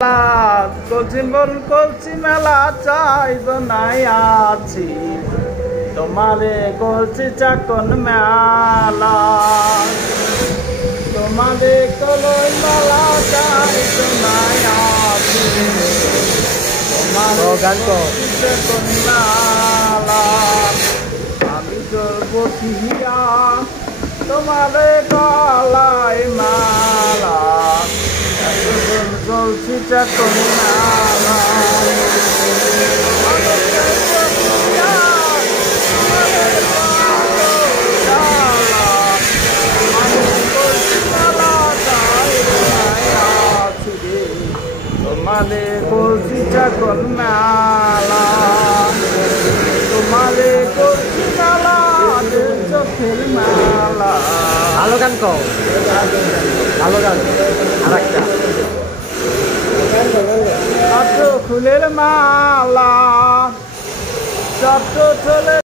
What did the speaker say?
কলসি বল কলসি মেলা চাইব নাই আছি তোমারে কলসি চাকন মেলা তোমারে কলই মেলা চাইব নাই আছি তোমারে কলসি চাকন মেলা আমি চলবো কিয়া তোমারে কলাই মালা কলসি চাকন মেলা তোমারে কলসি চাকন মেলা তোমারে কলসি মেলা চোখের মেলা। ভালো গান কও, ভালো গান আর একটা ফুলের মালা চট চলে